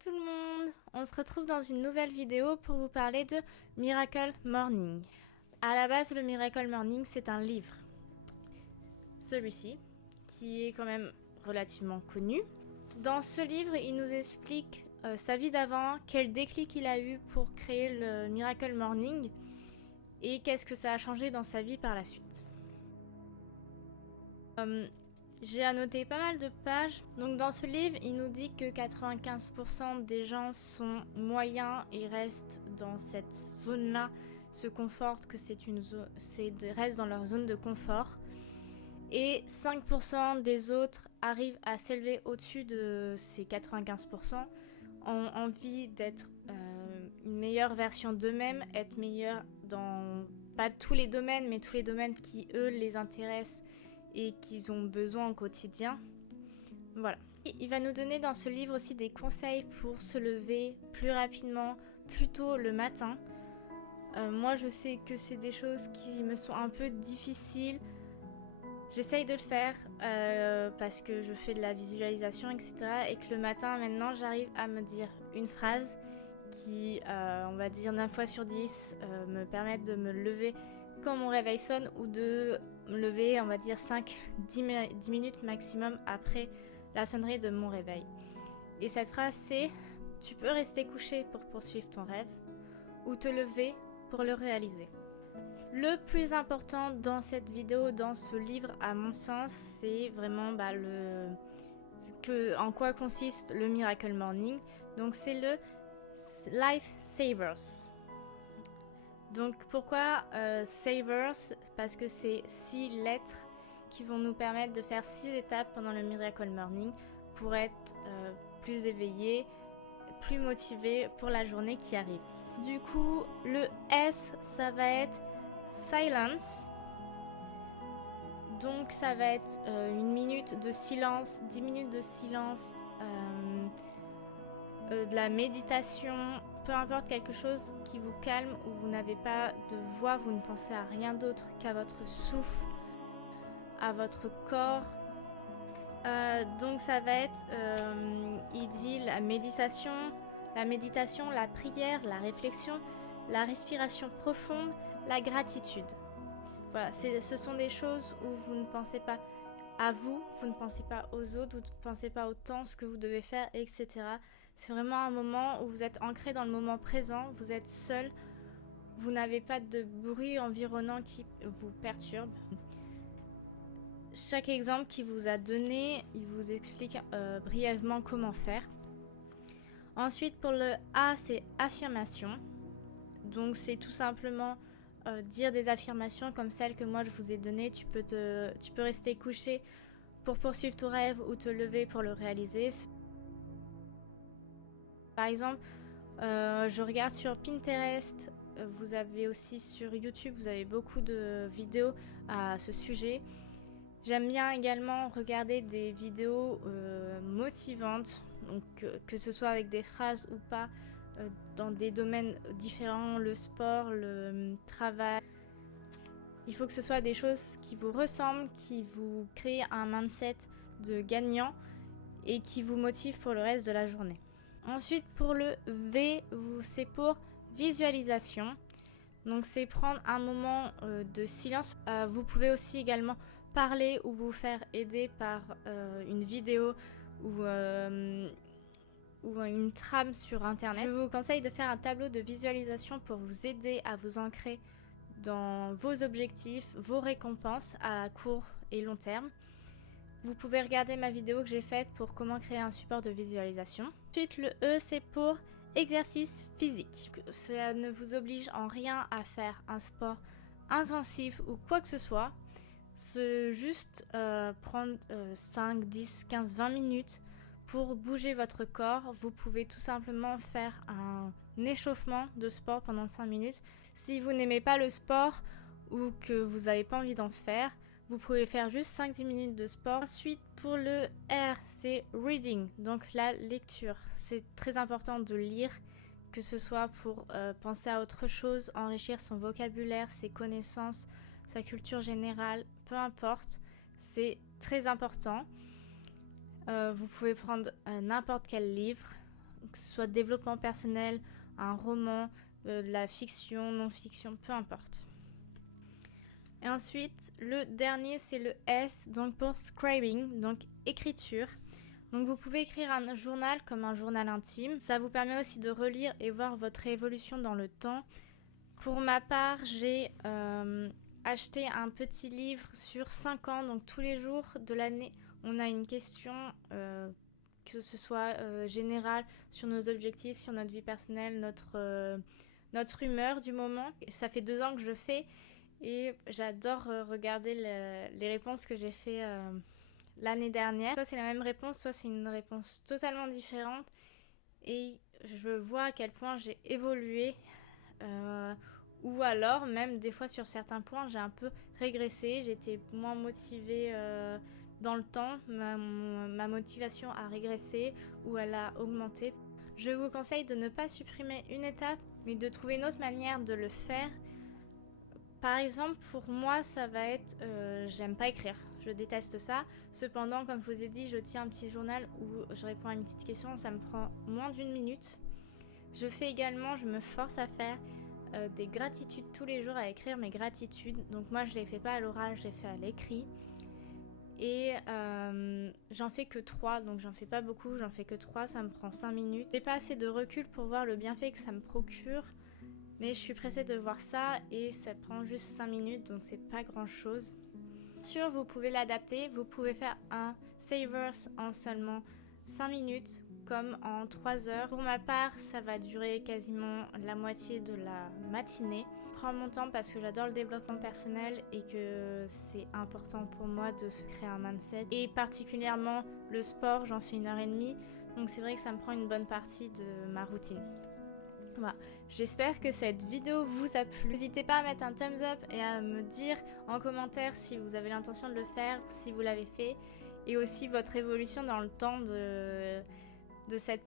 tout le monde, on se retrouve dans une nouvelle vidéo pour vous parler de Miracle Morning. À la base, le Miracle Morning, c'est un livre. Celui-ci, qui est quand même relativement connu. Dans ce livre, il nous explique sa vie d'avant, quel déclic il a eu pour créer le Miracle Morning et qu'est-ce que ça a changé dans sa vie par la suite. J'ai annoté pas mal de pages. Donc dans ce livre, il nous dit que 95% des gens sont moyens et restent dans cette zone-là, se confortent, que c'est une zone, restent dans leur zone de confort. Et 5% des autres arrivent à s'élever au-dessus de ces 95%, ont envie d'être une meilleure version d'eux-mêmes, être meilleurs dans pas tous les domaines, mais tous les domaines qui eux les intéressent et qu'ils ont besoin au quotidien. Voilà. Il va nous donner dans ce livre aussi des conseils pour se lever plus rapidement, plus tôt le matin. Moi, je sais que c'est des choses qui me sont un peu difficiles. J'essaye de le faire parce que je fais de la visualisation, etc. Et que le matin, maintenant, j'arrive à me dire une phrase qui, on va dire 9 fois sur 10, me permettent de me lever quand mon réveil sonne ou de me lever, on va dire 5-10 minutes maximum après la sonnerie de mon réveil. Et cette phrase, c'est « Tu peux rester couché pour poursuivre ton rêve ou te lever pour le réaliser ». Le plus important dans cette vidéo, dans ce livre, à mon sens, c'est vraiment en quoi consiste le Miracle Morning. Donc c'est le Life Savers. Donc pourquoi Savers? Parce que c'est 6 lettres qui vont nous permettre de faire 6 étapes pendant le Miracle Morning pour être plus éveillé, plus motivé pour la journée qui arrive. Du coup, le S, ça va être Silence. Donc ça va être 1 minute de silence, 10 minutes de silence, de la méditation, peu importe, quelque chose qui vous calme, où vous n'avez pas de voix, vous ne pensez à rien d'autre qu'à votre souffle, à votre corps. Donc ça va être, il dit la méditation, la prière, la réflexion, la respiration profonde, la gratitude. Voilà, ce sont des choses où vous ne pensez pas à vous, vous ne pensez pas aux autres, vous ne pensez pas au temps, ce que vous devez faire, etc. C'est vraiment un moment où vous êtes ancré dans le moment présent, vous êtes seul, vous n'avez pas de bruit environnant qui vous perturbe. Chaque exemple qu'il vous a donné, il vous explique brièvement comment faire. Ensuite, pour le A, c'est affirmation. Donc c'est tout simplement dire des affirmations comme celles que moi je vous ai données. Tu peux rester couché pour poursuivre ton rêve ou te lever pour le réaliser. Par exemple, je regarde sur Pinterest, vous avez aussi sur YouTube, vous avez beaucoup de vidéos à ce sujet. J'aime bien également regarder des vidéos motivantes, donc que ce soit avec des phrases ou pas, dans des domaines différents, le sport, le travail. Il faut que ce soit des choses qui vous ressemblent, qui vous créent un mindset de gagnant et qui vous motivent pour le reste de la journée. Ensuite, pour le V, c'est pour visualisation. Donc c'est prendre un moment de silence. Vous pouvez aussi également parler ou vous faire aider par une vidéo ou une trame sur internet. Je vous conseille de faire un tableau de visualisation pour vous aider à vous ancrer dans vos objectifs, vos récompenses à court et long terme. Vous pouvez regarder ma vidéo que j'ai faite pour comment créer un support de visualisation. Ensuite, le E, c'est pour exercice physique. Ça ne vous oblige en rien à faire un sport intensif ou quoi que ce soit. C'est juste prendre 5, 10, 15, 20 minutes pour bouger votre corps. Vous pouvez tout simplement faire un échauffement de sport pendant 5 minutes. Si vous n'aimez pas le sport ou que vous n'avez pas envie d'en faire, vous pouvez faire juste 5-10 minutes de sport. Ensuite, pour le R, c'est reading, donc la lecture. C'est très important de lire, que ce soit pour penser à autre chose, enrichir son vocabulaire, ses connaissances, sa culture générale, peu importe. C'est très important. Vous pouvez prendre n'importe quel livre. que ce soit développement personnel, un roman, de la fiction, non-fiction, peu importe. Et ensuite, le dernier, c'est le S, donc pour scribing, donc écriture. Donc vous pouvez écrire un journal comme un journal intime. Ça vous permet aussi de relire et voir votre évolution dans le temps. Pour ma part, j'ai acheté un petit livre sur 5 ans, donc tous les jours de l'année, on a une question, que ce soit générale, sur nos objectifs, sur notre vie personnelle, notre humeur du moment. Ça fait 2 ans que je le fais et j'adore regarder les réponses que j'ai fait l'année dernière. Soit c'est la même réponse, soit c'est une réponse totalement différente et je vois à quel point j'ai évolué. Ou alors, même des fois sur certains points, j'ai un peu régressé, j'étais moins motivée dans le temps, ma motivation a régressé ou elle a augmenté. Je vous conseille de ne pas supprimer une étape, mais de trouver une autre manière de le faire. Par exemple, pour moi, ça va être j'aime pas écrire, je déteste ça. Cependant, comme je vous ai dit, je tiens un petit journal où je réponds à une petite question, ça me prend moins d'1 minute. Je fais également, je me force à faire des gratitudes tous les jours, à écrire mes gratitudes. Donc moi, je les fais pas à l'oral, je les fais à l'écrit. Et j'en fais que 3, donc j'en fais pas beaucoup, j'en fais que 3, ça me prend 5 minutes. J'ai pas assez de recul pour voir le bienfait que ça me procure. Mais je suis pressée de voir ça et ça prend juste 5 minutes, donc c'est pas grand chose. Bien sûr, vous pouvez l'adapter, vous pouvez faire un savers en seulement 5 minutes comme en 3 heures. Pour ma part, ça va durer quasiment la moitié de la matinée. Je prends mon temps parce que j'adore le développement personnel et que c'est important pour moi de se créer un mindset. Et particulièrement le sport, j'en fais 1h30, donc c'est vrai que ça me prend une bonne partie de ma routine. Voilà. J'espère que cette vidéo vous a plu. N'hésitez pas à mettre un thumbs up et à me dire en commentaire si vous avez l'intention de le faire ou si vous l'avez fait. Et aussi votre évolution dans le temps de cette